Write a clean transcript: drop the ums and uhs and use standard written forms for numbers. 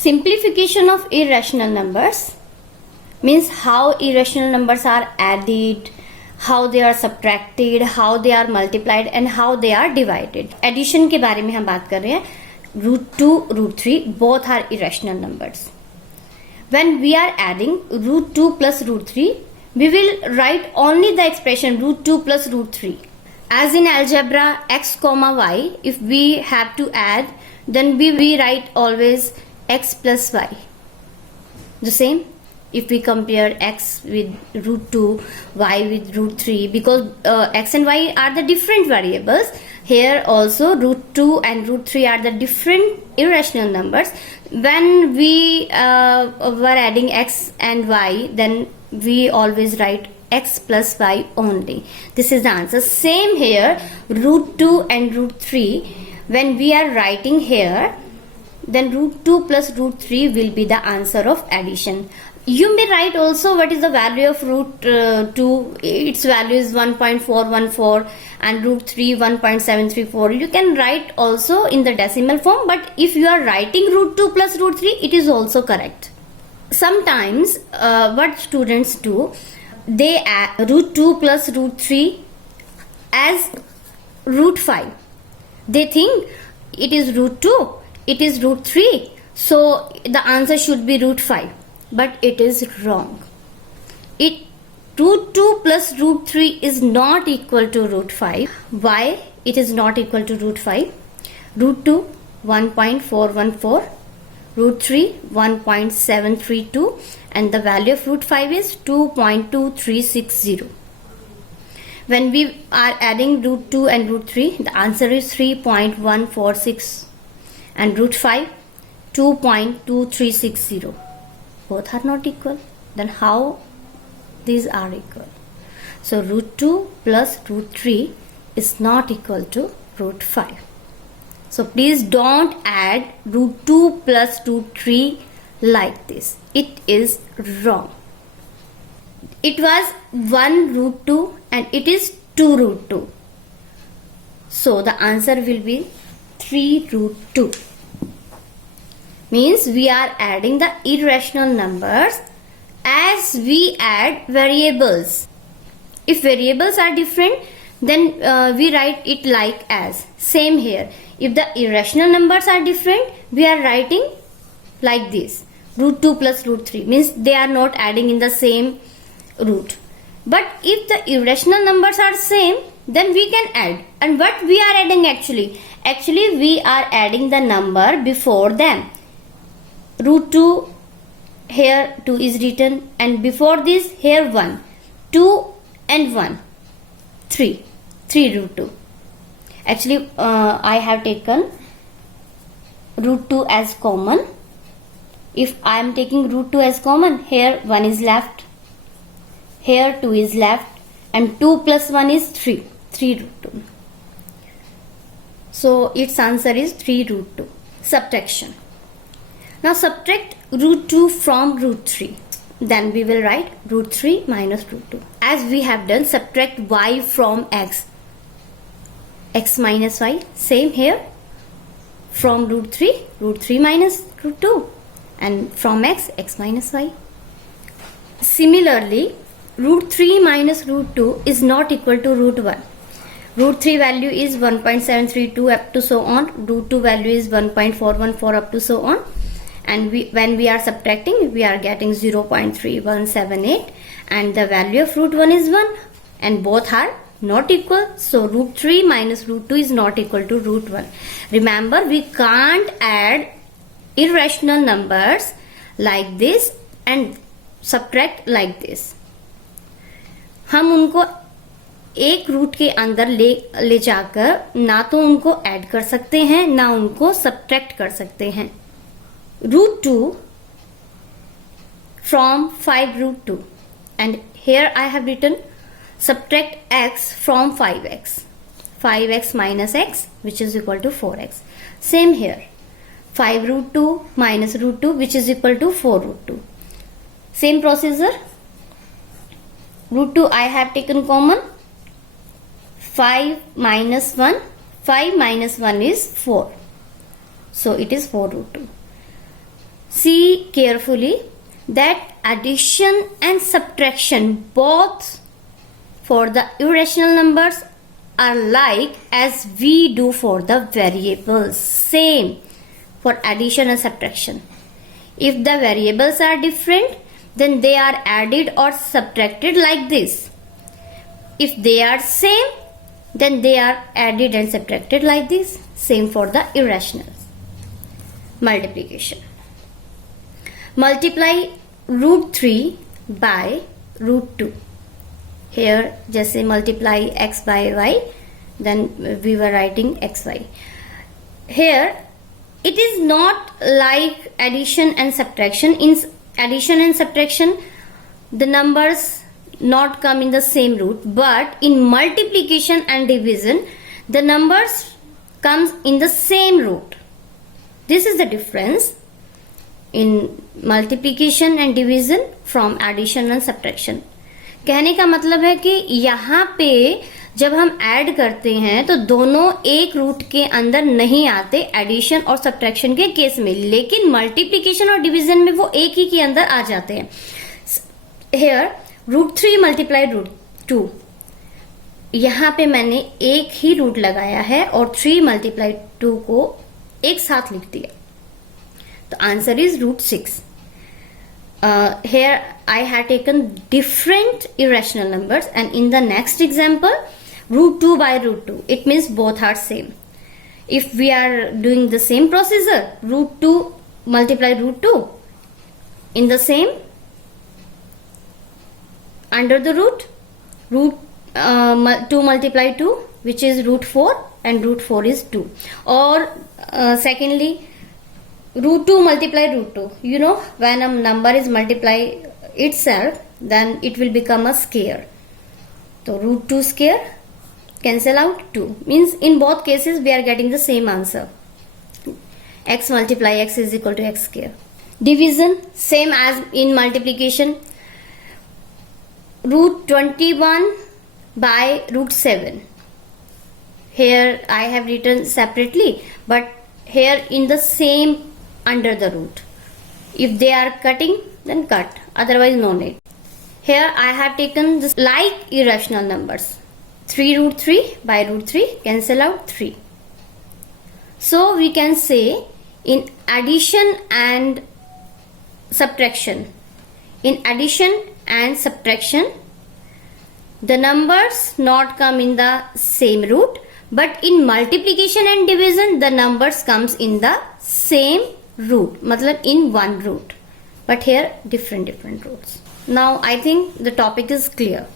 Simplification of irrational numbers means how irrational numbers are added, how they are subtracted, how they are multiplied and how they are divided. Addition के बारे में हम बात कर रहे हैं. √2, √3 both are irrational numbers. When we are adding √2 plus √3, we will write only the expression √2 plus √3. As in algebra x comma y, if we have to add, then we write always x plus y. The same if we compare x with √2, y with √3, because x and y are the different variables. Here also √2 and √3 are the different irrational numbers. When we were adding x and y, then we always write x plus y only. This is the answer. Same here, √2 and √3, when we are writing here, then √2 plus √3 will be the answer of addition. You may write also what is the value of √2. Its value is 1.414 and √3 1.734. You can write also in the decimal form, but if you are writing √2 plus √3, it is also correct. Sometimes what students do, they add √2 plus √3 as √5. They think it is √2, it is √3, so the answer should be √5. But it is wrong. √2 plus √3 is not equal to √5. Why it is not equal to √5? √2 1.414, √3 1.732, and the value of √5 is 2.2360. When we are adding √2 and √3, the answer is 3.146, and √5 2.2360. Both are not equal. Then how these are equal? So √2 plus √3 is not equal to √5. So please don't add √2 plus √3 like this. It is wrong. It was 1 √2 and it is 2 √2. So the answer will be 3 √2. Means we are adding the irrational numbers as we add variables. If variables are different, then we write it like as. Same here. If the irrational numbers are different, we are writing like this. √2 plus √3 means they are not adding in the same root. But if the irrational numbers are same, then we can add. And what we are adding actually? Actually we are adding the number before them. √2, here 2 is written, and before this here 1, 2 and 1, 3 √2. Actually I have taken √2 as common. If I am taking √2 as common, here 1 is left, here 2 is left, and 2 plus 1 is 3 √2. So its answer is 3 √2. Subtraction. Now subtract √2 from √3. Then we will write √3 minus √2. As we have done, subtract y from x. X minus y. Same here. From √3 minus √2. And from x, x minus y. Similarly, √3 minus √2 is not equal to √1. √3 value is 1.732 up to so on. √2 value is 1.414 up to so on. And when we are subtracting, we are getting 0.3178, and the value of √1 is 1, and both are not equal. So √3 minus √2 is not equal to √1. Remember, we can't add irrational numbers like this and subtract like this. हम उनको एक root के अंदर ले जाकर ना तो उनको ऐड कर सकते हैं, ना उनको सब्ट्रैक्ट कर सकते हैं. √2 from 5 √2, and here I have written subtract x from 5x. 5x minus x, which is equal to 4x. Same here, 5 √2 minus √2, which is equal to 4 √2. Same procedure. √2 I have taken common. 5 minus 1. 5 minus 1 is 4. So it is 4 √2. See carefully that addition and subtraction both for the irrational numbers are like as we do for the variables. Same for addition and subtraction. If the variables are different, then they are added or subtracted like this. If they are same, then they are added and subtracted like this. Same for the irrationals. Multiplication. Multiply root 3 by root 2. Here जैसे multiply x by y, then we were writing xy. Here it is not like addition and subtraction. In addition and subtraction, the numbers not come in the same root, but in multiplication and division, the numbers comes in the same root. This is the difference in multiplication and division from addition and subtraction. कहने का मतलब है कि यहाँ पे जब हम add करते हैं तो दोनों एक रूट के अंदर नहीं आते एडिशन और सब्ट्रैक्शन के केस में, लेकिन मल्टीप्लिकेशन और डिवीजन में वो एक ही के अंदर आ जाते हैं. हेयर रूट 3 मल्टीप्लाई रूट 2, यहाँ पे मैंने एक ही रूट लगाया है और 3 मल्टीप्लाई 2 को एक साथ लिख दिया, तो answer is root 6. Here I have taken different irrational numbers, and in the next example root 2 by root 2, it means both are same. If we are doing the same procedure, root 2 multiply root 2 in the same under the root 2 multiply 2, which is root 4, and root 4 is 2. Or secondly, root 2 multiply root 2. You know, when a number is multiply itself, then it will become a square. So root 2 square cancel out 2, means in both cases we are getting the same answer. X multiply x is equal to x square. Division, same as in multiplication. Root 21 by root 7. Here I have written separately, but here in the same under the root. If they are cutting, then cut, otherwise no need. Here I have taken this like irrational numbers. 3 root 3 by root 3, cancel out 3. So we can say in addition and subtraction, the numbers not come in the same root, but in multiplication and division the numbers comes in the same root, matlab in one root, but here different roots. Now I think the topic is clear.